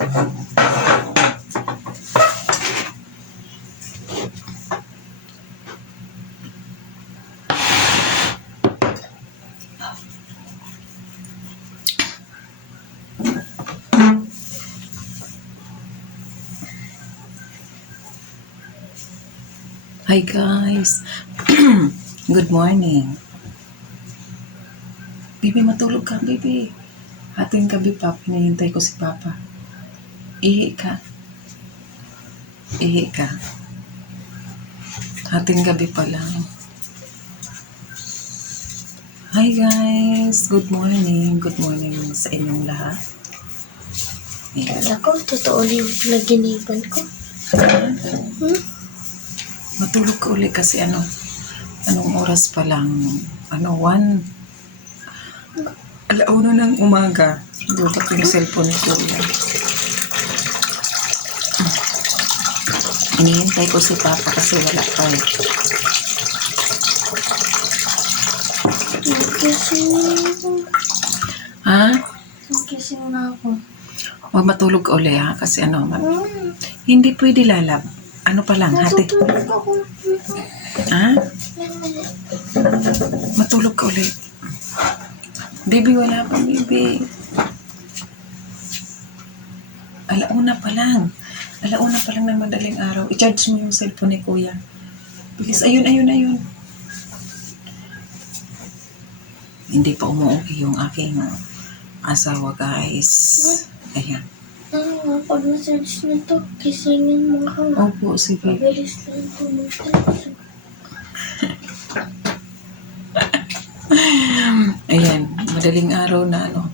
Hi guys. Good morning. Baby, matulog ka, baby. Ating gabi, Papa. Hinihintay ko si Papa. Ihi ka. Ihi ka. Hating gabi pa lang. Hi guys. Good morning. Good morning sa inyong lahat. Ayan. Kala ko, totoo na yung pinaginipan ko. Hmm? Matulog ka uli kasi ano, anong oras pa lang, ano, one, alauna ng umaga, dubat yung cellphone ni Kuya. Inihintay ko si Papa kasi wala pa eh. Nagkising na ako. Ha? Nagkising na ako. Huwag matulog uli ha, kasi ano, ma- Hmm. hindi pwede lalab. Ano pa lang, hati. Ako. Ha? Matulog ka uli. Baby, wala pa, baby. Alauna pa lang. Alauna pa lang ng madaling araw. I-charge mo yung cellphone ni kuya. Bilis, ayun, ayun, ayun. Hindi pa umuuwi yung aking asawa, guys. Ayan. Ano nga, pag na-search na to, kisingin mo ako. Opo, sige. Mabilis lang tumutulog. Ayan, madaling araw na ano.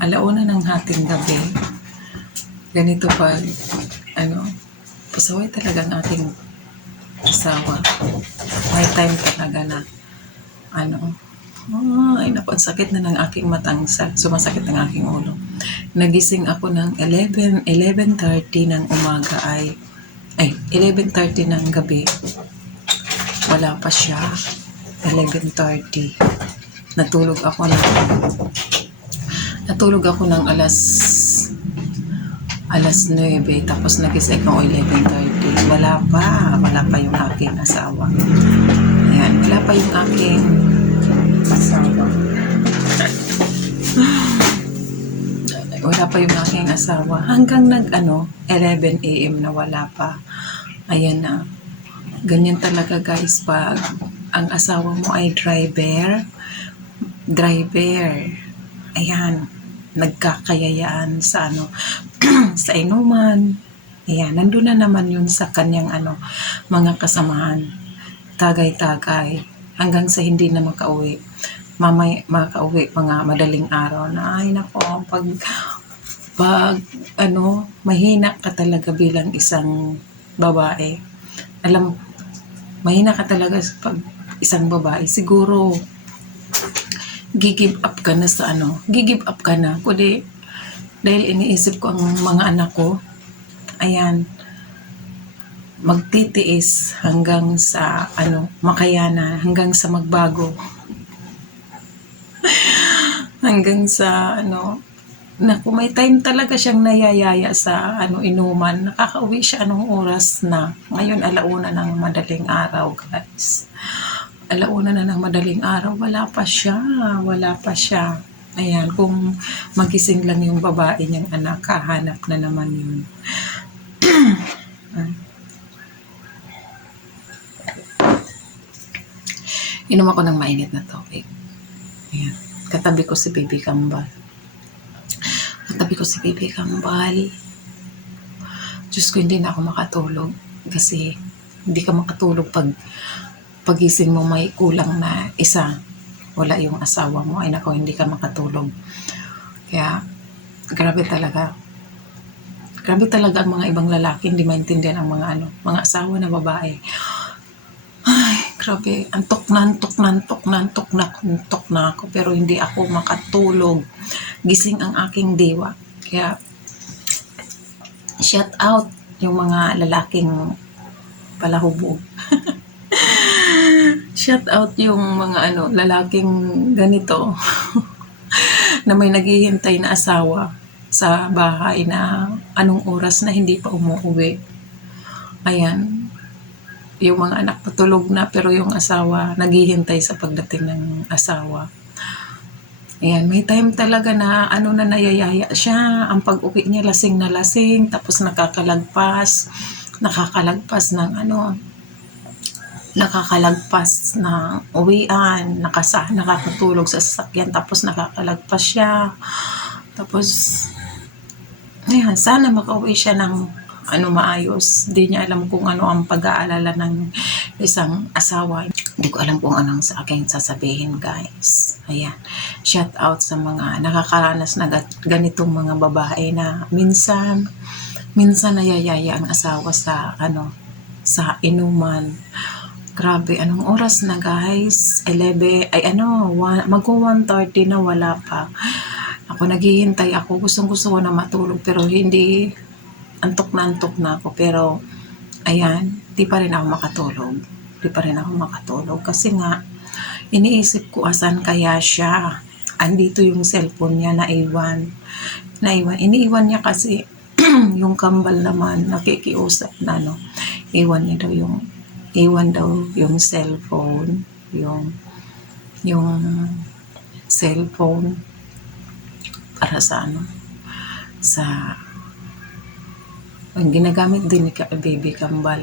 Alauna ng hating gabi. Ganito pag, ano, pasaway talaga ang aking asawa. May time talaga na, ano, ay naku, ang sakit na ng aking matang, sa- sumasakit ng aking ulo. Nagising ako ng 11, 11.30 ng umaga ay, ay, 11.30 ng gabi. Wala pa siya. 11.30. Natulog ako ng natulog ako ng alas alas 9 tapos nagising ako 11.30. Wala pa. Wala pa yung aking asawa. Ayan. Wala pa yung aking asawa. wala pa yung aking asawa. Hanggang nag ano, 11 a.m. na wala pa. Ayan na. Ganyan talaga guys pag ang asawa mo ay driver. Driver. Ayan. Nagkakayayaan sa ano, sa inuman. Ayan. Nandun na naman yun sa kanyang ano, mga kasamahan. Tagay-tagay. Hanggang sa hindi na makauwi. Mamay, makauwi mga madaling araw na ay nako pag pag ano mahina ka talaga bilang isang babae alam mahina ka talaga pag isang babae siguro gigive up ka na sa ano gigive up ka na kundi dahil iniisip ko ang mga anak ko ayan magtitiis hanggang sa ano makayana hanggang sa magbago hanggang sa ano Naku, may time talaga siyang nayayaya sa ano inuman. Nakakauwi siya anong oras na. Ngayon, alauna ng madaling araw, guys. Alauna na ng madaling araw, wala pa siya. Wala pa siya. Ayan, kung magising lang yung babae niyang anak, kahanap na naman yun. Inom ako ng mainit na tubig. Ayan. Katabi ko si Baby Kambal. Katabi ko si Baby Kambal. Diyos ko, hindi na ako makatulog. Kasi hindi ka makatulog pag pagising mo may kulang na isa. Wala yung asawa mo. Ay nako, hindi ka makatulog. Kaya, grabe talaga. Grabe talaga ang mga ibang lalaki. Hindi maintindihan ang mga ano, mga asawa na babae. Ay, grabe. Antok na, antok na, antok na, antok na, antok na ako. Pero hindi ako makatulog. Gising ang aking dewa. Kaya, shout out yung mga lalaking palahubog. Shout out yung mga ano, lalaking ganito na may naghihintay na asawa sa bahay na anong oras na hindi pa umuwi. Ayan, yung mga anak patulog na pero yung asawa naghihintay sa pagdating ng asawa. Ayan, may time talaga na ano na nayayaya siya. Ang pag-uwi niya lasing na lasing tapos nakakalagpas, nakakalagpas ng ano, nakakalagpas na uwian, nakasa, nakakatulog sa sasakyan, tapos nakakalagpas siya. Tapos, ayan, sana makauwi siya ng ano maayos. Di niya alam kung ano ang pag-aalala ng isang asawa. Hindi ko alam kung anong sa akin sasabihin, guys. Ayan. Shout out sa mga nakakaranas na ga- ganitong mga babae na minsan, minsan nayayaya ang asawa sa ano, sa inuman. Grabe, anong oras na guys? 11, ay ano, wa- magko-1.30 na wala pa. Ako naghihintay ako, gustong gusto ko na matulog pero hindi, antok na antok na ako. Pero, ayan, di pa rin ako makatulog. Di pa rin ako makatulog. Kasi nga, iniisip ko asan kaya siya. Andito yung cellphone niya, naiwan. Naiwan. Iniiwan niya kasi yung kambal naman, nakikiusap na, no. Iwan niya daw yung, iwan daw yung cellphone, yung, yung cellphone para sa ano, sa ang ginagamit din ni ka- baby kambal.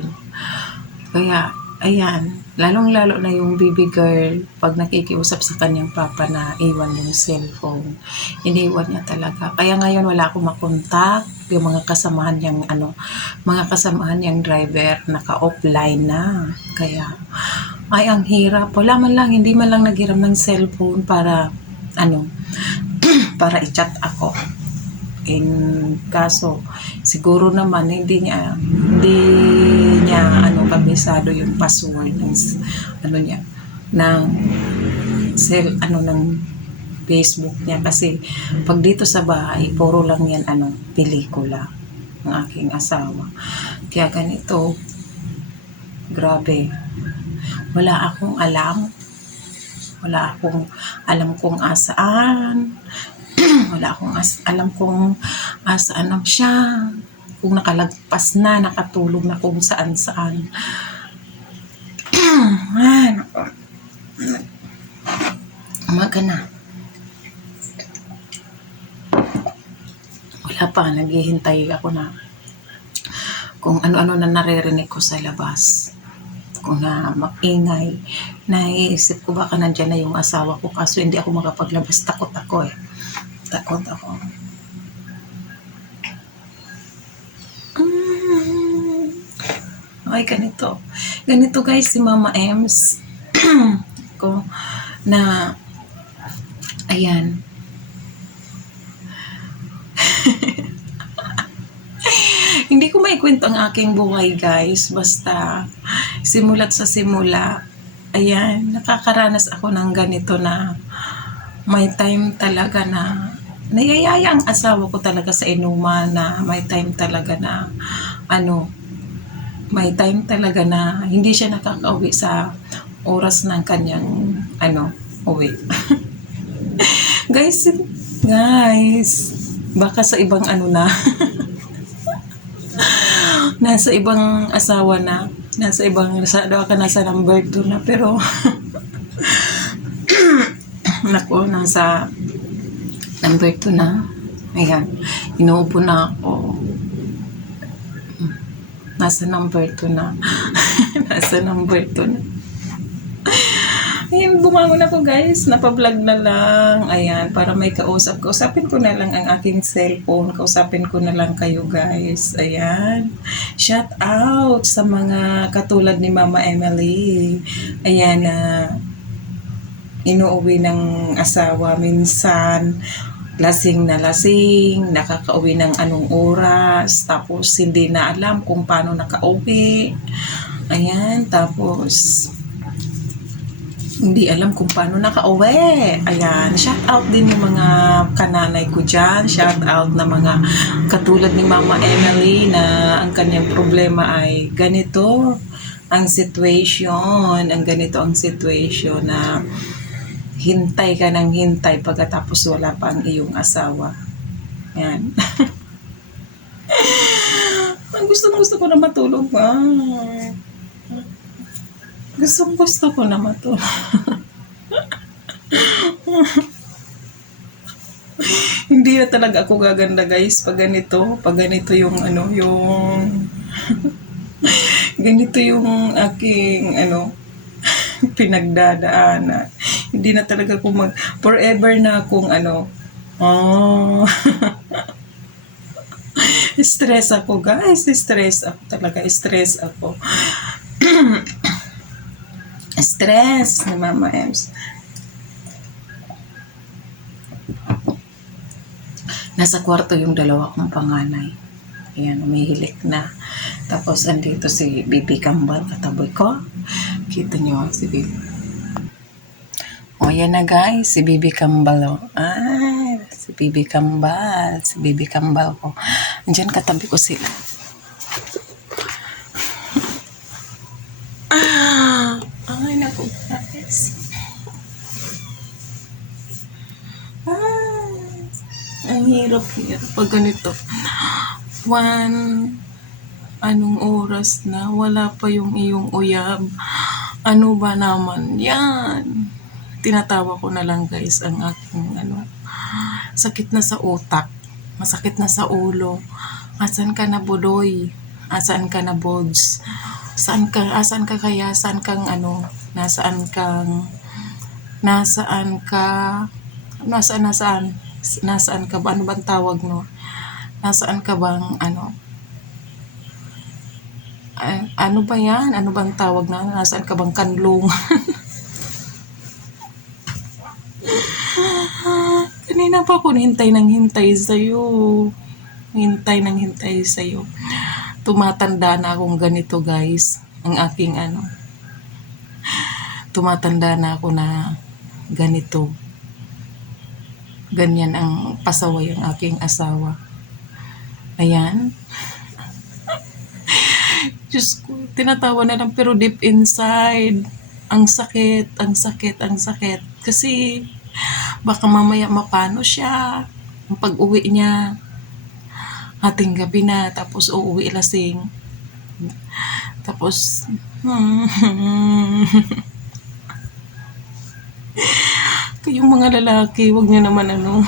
Kaya, ayan, lalong-lalo na yung baby girl, pag nakikiusap sa kanyang papa na iwan yung cellphone, iniwan niya talaga. Kaya ngayon wala akong makontak, yung mga kasamahan niyang ano, mga kasamahan niyang driver, naka-offline na. Kaya, ay ang hirap. Wala man lang, hindi man lang naghiram ng cellphone para, ano, para i-chat ako. In kaso, siguro naman hindi niya hindi niya ano kabisado yung password ng ano niya ng cell ano ng Facebook niya. Kasi pag dito sa bahay puro lang yan ano pelikula ng aking asawa. Kaya ganito grabe. Wala akong alam. Wala akong alam kung asaan. Wala akong as- alam kung asaan na siya. Kung nakalagpas na, nakatulog na kung saan saan. ah, nako. Pa, naghihintay ako na kung ano-ano na naririnig ko sa labas. Kung na maingay, naiisip ko baka nandyan na yung asawa ko kaso hindi ako makapaglabas. Takot ako eh. Takot ako. Mm. Ay, ganito. Ganito guys, si Mama Ems. ko na ayan. Maikwento ang aking buhay guys. Basta simulat sa simula. Ayan, nakakaranas ako ng ganito na may time talaga na nayayaya ang asawa ko talaga sa inuman na may time talaga na ano may time talaga na hindi siya nakakauwi sa oras ng kanyang ano uwi guys guys baka sa ibang ano na nasa ibang asawa na nasa ibang nasa daw ka nasa number 2 na pero Nako, nasa number 2 na. Ayan, inuupo na ako. Nasa number 2 na. nasa number 2 na. Ayan, bumangon ako guys. Napablog na lang. Ayan, para may kausap. Kausapin ko na lang ang aking cellphone. Kausapin ko na lang kayo guys. Ayan. Shout out sa mga katulad ni Mama Emily. Ayan na inuuwi ng asawa minsan lasing na lasing, nakakauwi ng anong oras, tapos hindi na alam kung paano nakauwi. Ayan, tapos hindi alam kung paano nakauwi. Ayan, shout out din yung mga kananay ko dyan. Shout out na mga katulad ni Mama Emily na ang kanyang problema ay ganito ang situation, ang ganito ang situation na hintay ka ng hintay pagkatapos wala pa ang iyong asawa. Yan. Ang gusto gusto ko na matulog ba? Gusto gusto ko na matulog. Hindi na talaga ako gaganda guys pag ganito, pag ganito yung ano, yung ganito yung aking ano, pinagdadaanan. Hindi na talaga ako mag... Forever na akong ano... Oh... stress ako, guys. Stress ako talaga. Stress ako. stress ni Mama Ems. Nasa kwarto yung dalawa kong panganay. Ayan, umihilik na. Tapos, andito si Bibi Kambal, kataboy ko. Kita niyo si Bibi. O, yan na guys, si Bibi Kambal. Oh. Ay, si Bibi Kambal. Si Bibi Kambal ko. Andiyan katabi ko sila. Ah, ay, naku, guys. Ah, ang hirap hirap pag ganito. One, anong oras na? Wala pa yung iyong uyab. Ano ba naman yan? Tinatawa ko na lang guys ang aking ano, sakit na sa utak, masakit na sa ulo. Asan ka na budoy? Asan ka na bods? Saan ka, asan ka kaya? Saan kang ano? Nasaan kang, nasaan ka, nasaan, nasaan? Nasaan ka ba? Ano bang tawag no? Nasaan ka bang ano? A- ano ba yan? Ano bang tawag na? Nasaan ka bang kanlung? Kanina pa ako hintay ng hintay sa'yo. Hintay ng hintay sa'yo. Tumatanda na akong ganito guys. Ang aking ano. Tumatanda na ako na ganito. Ganyan ang pasaway ang aking asawa. Ayan. Diyos ko, tinatawa na lang pero deep inside, ang sakit, ang sakit, ang sakit. Kasi baka mamaya mapano siya. Ang pag-uwi niya, ating gabi na, tapos uuwi lasing. Tapos, yung mga lalaki, wag niyo naman ano,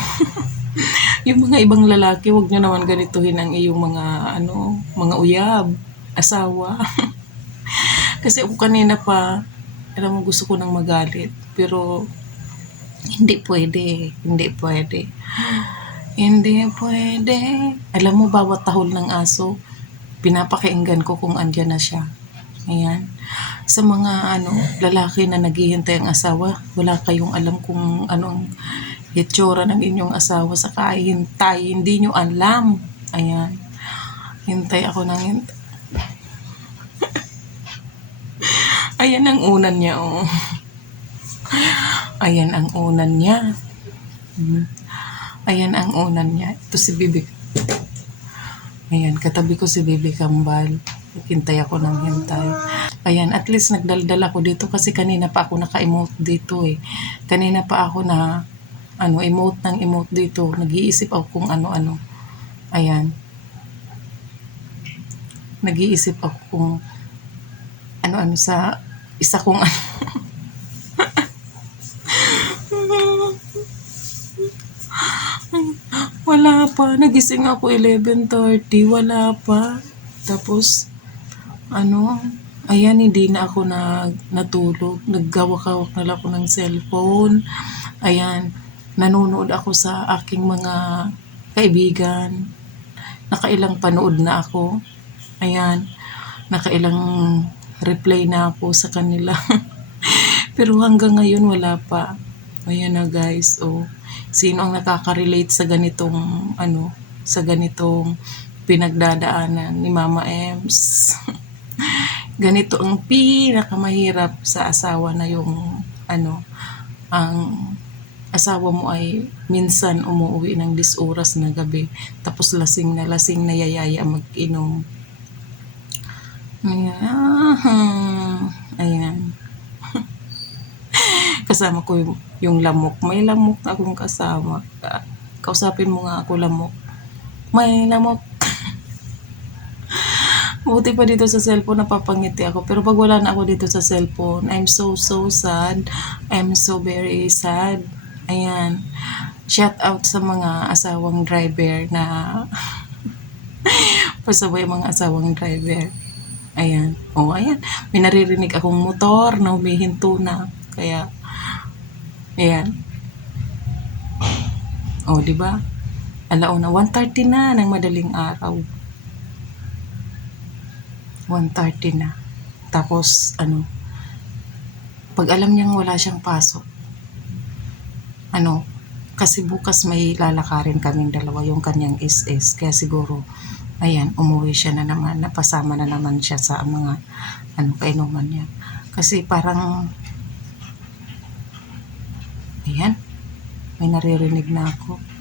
yung mga ibang lalaki, wag niyo naman ganituhin ang iyong mga ano, mga uyab, asawa. Kasi ako kanina pa, alam mo gusto ko nang magalit, pero hindi pwede, hindi pwede. Hindi pwede. Alam mo, bawat tahol ng aso, pinapakinggan ko kung andyan na siya. Ayan. Sa mga ano, lalaki na naghihintay ang asawa, wala kayong alam kung anong itsura ng inyong asawa sa kahintay. Hindi nyo alam. Ayan. Hintay ako ng hintay. Ayan ang unan niya, oh. Ayan ang unan niya. Hmm. Ayan ang unan niya. Ito si Bibi. Ayan, katabi ko si Bibi Kambal. Hintay ako ng hintay. Ayan, at least nagdaldal ako dito kasi kanina pa ako naka-emote dito eh. Kanina pa ako na ano, emote ng emote dito. Nag-iisip ako kung ano-ano. Ayan. Nag-iisip ako kung ano-ano sa isa kong ano. Wala pa. Nagising ako 11.30. Wala pa. Tapos, ano, ayan, hindi na ako na, natulog. Naggawak-hawak na lang ako ng cellphone. Ayan, nanonood ako sa aking mga kaibigan. Nakailang panood na ako. Ayan, nakailang reply na ako sa kanila. Pero hanggang ngayon wala pa. Ayan na guys, oh. Sino ang nakaka-relate sa ganitong ano, sa ganitong pinagdadaanan ni Mama Ems? Ganito ang pinakamahirap sa asawa na yung ano, ang asawa mo ay minsan umuwi ng dis oras na gabi tapos lasing na lasing na yayaya mag-inom. Ayan. Ayan. kasama ko yung, yung lamok. May lamok akong kasama. Ka- Kausapin mo nga ako lamok. May lamok. Buti pa dito sa cellphone napapangiti ako. Pero pag wala na ako dito sa cellphone, I'm so so sad. I'm so very sad. Ayan. Shout out sa mga asawang driver na pasabay mga asawang driver. Ayan. O, ayan. May naririnig akong motor na humihinto na. Kaya, ayan. O, di ba? Alauna, 1.30 na ng madaling araw. 1.30 na. Tapos, ano, pag alam niyang wala siyang pasok, ano, kasi bukas may lalakarin kaming dalawa, yung kanyang SS. Kaya siguro, ayan, umuwi siya na naman, napasama na naman siya sa mga, ano, kainuman niya. Kasi parang, ayan, may naririnig na ako.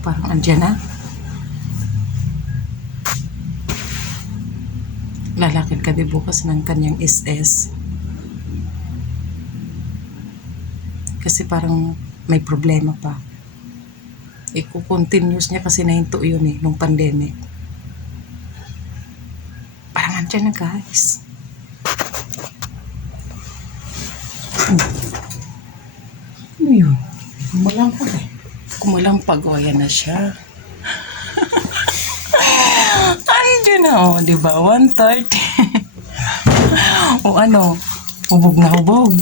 Parang andyan na. Lalakad ka bukas ng kanyang SS. Kasi parang may problema pa. Iko-continuous niya kasi nahinto yun eh, nung pandemic. Parang andyan na guys. Ano yun? Malampag eh. Kumalampag o ayan na siya. Andyan na o, di ba? 1.30. o ano, hubog na hubog.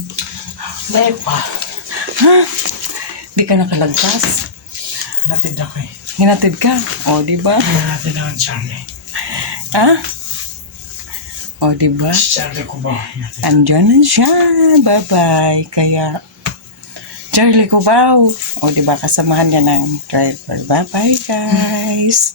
Dahil pa. Di ka nakalagpas. Natid ako eh. Hinatid ka. O, di ba? Hindi natin ang Charlie. Ha? O, di ba? Charlie ko ba? Andyan na siya. Bye-bye. Kaya, Charlie Cubao. O, di ba? Kasamahan niya ng driver. Bye-bye, guys.